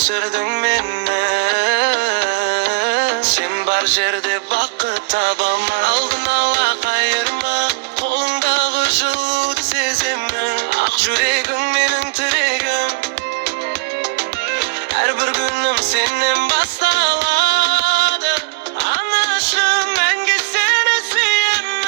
Düşürdün meni. Sen bar jerde bakıt tabama. Aldın ava kayırma. Kolundağı жылуды сеземін. Ақ жүрегің менің тірегім. Әрбір күнім сенен басталады. Анашым, мәңгі сені сүйемін.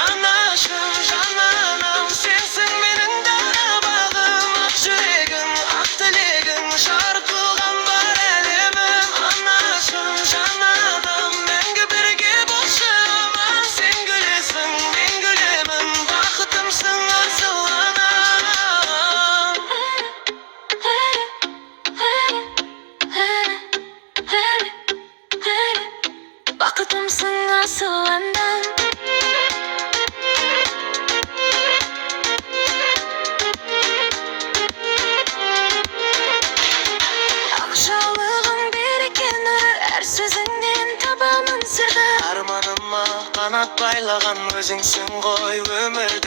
Анашым, жананам, сенсің менің дара бағым. Ақ жүрегің, ақ тілегің, шарқылған бар әлемім. Анашым, жананам, мәңгі бірге болшы аман. Сен күлесің, мен күлемін, бақытымсың асыл анам. Бақытымсың асыл анам. Ақжаулығың берекен нұры, әр сөзіңнен табамын сырды. Арманыма қанат байлаған өзіңсің ғой өмірді